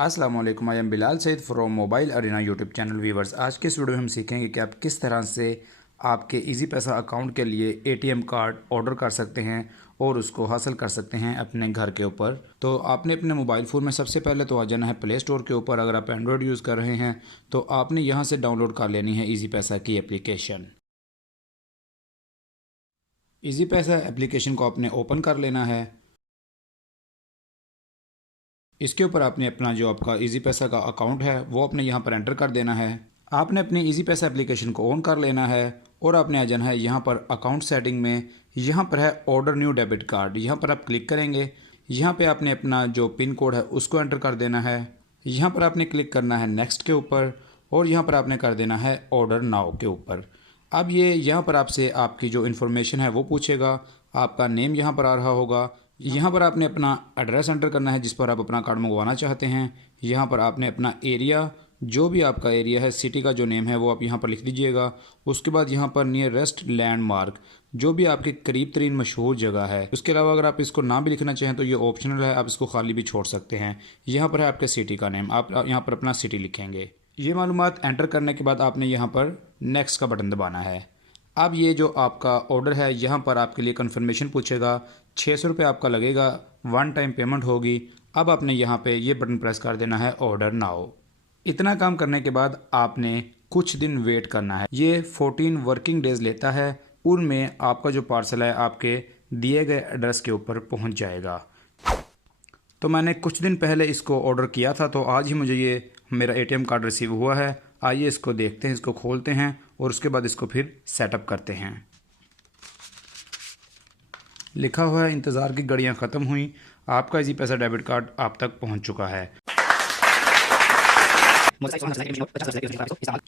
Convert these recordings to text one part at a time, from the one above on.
अस्सलाम वालेकुम, I am Bilal Saeed from Mobile Arena YouTube channel viewers. आज के इस वीडियो में हम सीखेंगे कि आप किस तरह से आपके इजी पैसा अकाउंट के लिए एटीएम कार्ड ऑर्डर कर सकते हैं और उसको हासिल कर सकते हैं अपने घर के ऊपर। तो आपने अपने मोबाइल फ़ोन में सबसे पहले तो आ जाना है प्ले स्टोर के ऊपर। अगर आप एंड्रॉयड यूज़ कर रहे हैं तो आपने यहाँ से डाउनलोड कर लेनी है इजी पैसा की एप्लीकेशन। इजी पैसा एप्लीकेशन को आपने ओपन कर लेना है। इसके ऊपर आपने अपना जो आपका इजी पैसा का अकाउंट है वो अपने यहाँ पर एंटर कर देना है। आपने अपनी इजी पैसा एप्लीकेशन को ऑन कर लेना है और आपने आ जाना है यहाँ पर अकाउंट सेटिंग में। यहाँ पर है ऑर्डर न्यू डेबिट कार्ड, यहाँ पर आप क्लिक करेंगे। यहाँ पे आपने अपना जो पिन कोड है उसको एंटर कर देना है। यहाँ पर आपने क्लिक करना है नेक्स्ट के ऊपर और यहाँ पर आपने कर देना है ऑर्डर नाउ के ऊपर। अब ये यहाँ पर आपसे आपकी जो इन्फॉर्मेशन है वो पूछेगा। आपका नेम यहाँ पर आ रहा होगा। यहाँ पर आपने अपना एड्रेस एंटर करना है जिस पर आप अपना कार्ड मंगवाना चाहते हैं। यहाँ पर आपने अपना एरिया, जो भी आपका एरिया है, सिटी का जो नेम है वो आप यहाँ पर लिख दीजिएगा। उसके बाद यहाँ पर नियरेस्ट लैंडमार्क, जो भी आपके करीब तरीन मशहूर जगह है। उसके अलावा अगर आप इसको ना भी लिखना चाहें तो ये ऑप्शनल है, आप इसको खाली भी छोड़ सकते हैं। यहाँ पर है आपके सिटी का नेम, आप यहाँ पर अपना सिटी लिखेंगे। ये मालूमात एंटर करने के बाद आपने यहाँ पर नेक्स्ट का बटन दबाना है। अब ये जो आपका ऑर्डर है यहाँ पर आपके लिए कन्फर्मेशन पूछेगा। 600 रुपये आपका लगेगा, वन टाइम पेमेंट होगी। अब आपने यहाँ पे ये बटन प्रेस कर देना है ऑर्डर नाउ। इतना काम करने के बाद आपने कुछ दिन वेट करना है। ये 14 वर्किंग डेज लेता है, उनमें आपका जो पार्सल है आपके दिए गए एड्रेस के ऊपर पहुँच जाएगा। तो मैंने कुछ दिन पहले इसको ऑर्डर किया था, तो आज ही मुझे ये मेरा एटीएम कार्ड रिसीव हुआ है। आइए इसको देखते हैं, इसको खोलते हैं और उसके बाद इसको फिर सेटअप करते हैं। लिखा हुआ है इंतज़ार की घड़ियां ख़त्म हुई, आपका इजी पैसा डेबिट कार्ड आप तक पहुंच चुका है।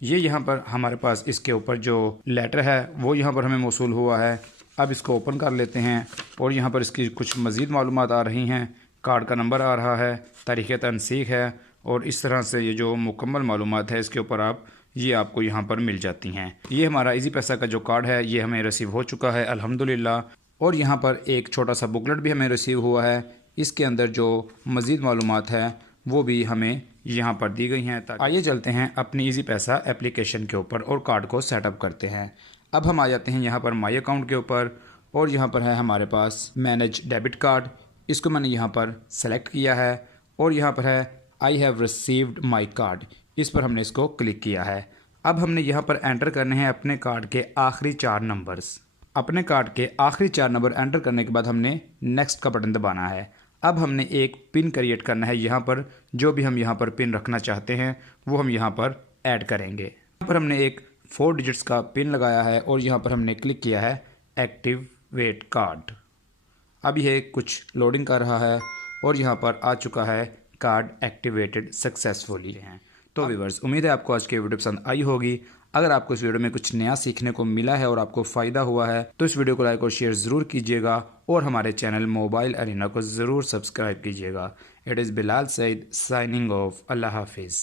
ये यहाँ पर हमारे पास इसके ऊपर जो लेटर है वो यहाँ पर हमें मौसूल हुआ है। अब इसको ओपन कर लेते हैं और यहाँ पर इसकी कुछ मज़ीद मालूमात आ रही हैं। कार्ड का नंबर आ रहा है, तारीख़ तनसीख है और इस तरह से ये जो मुकम्मल मालूमात है इसके ऊपर आपको यहाँ पर मिल जाती हैं। ये हमारा इजी पैसा का जो कार्ड है ये हमें रिसीव हो चुका है अल्हम्दुलिल्लाह। और यहाँ पर एक छोटा सा बुकलेट भी हमें रिसीव हुआ है। इसके अंदर जो मज़ीद मालूमात है वो भी हमें यहाँ पर दी गई हैं। आइए चलते हैं अपनी इजी पैसा एप्लीकेशन के ऊपर और कार्ड को सेटअप करते हैं। अब हम आ जाते हैं यहाँ पर माई अकाउंट के ऊपर और यहाँ पर है हमारे पास मैनेज डेबिट कार्ड। इसको मैंने यहाँ पर सेलेक्ट किया है और यहाँ पर है I have received my card, इस पर हमने इसको क्लिक किया है। अब हमने यहाँ पर एंटर करने हैं अपने कार्ड के आखिरी 4 नंबर्स। अपने कार्ड के आखिरी 4 नंबर एंटर करने के बाद हमने नेक्स्ट का बटन दबाना है। अब हमने एक पिन क्रिएट करना है। यहाँ पर जो भी हम यहाँ पर पिन रखना चाहते हैं वो हम यहाँ पर ऐड करेंगे। यहाँ पर हमने एक 4 डिजिट्स का पिन लगाया है और यहाँ पर हमने क्लिक किया है एक्टिवेट कार्ड। अब यह कुछ लोडिंग कर रहा है और यहाँ पर आ चुका है कार्ड एक्टिवेटेड सक्सेसफुली हैं। तो व्यूअर्स, उम्मीद है आपको आज की वीडियो पसंद आई होगी। अगर आपको इस वीडियो में कुछ नया सीखने को मिला है और आपको फ़ायदा हुआ है तो इस वीडियो को लाइक और शेयर ज़रूर कीजिएगा और हमारे चैनल मोबाइल अरीना को ज़रूर सब्सक्राइब कीजिएगा। It is Bilal Saeed signing off. अल्लाह हाफिज़।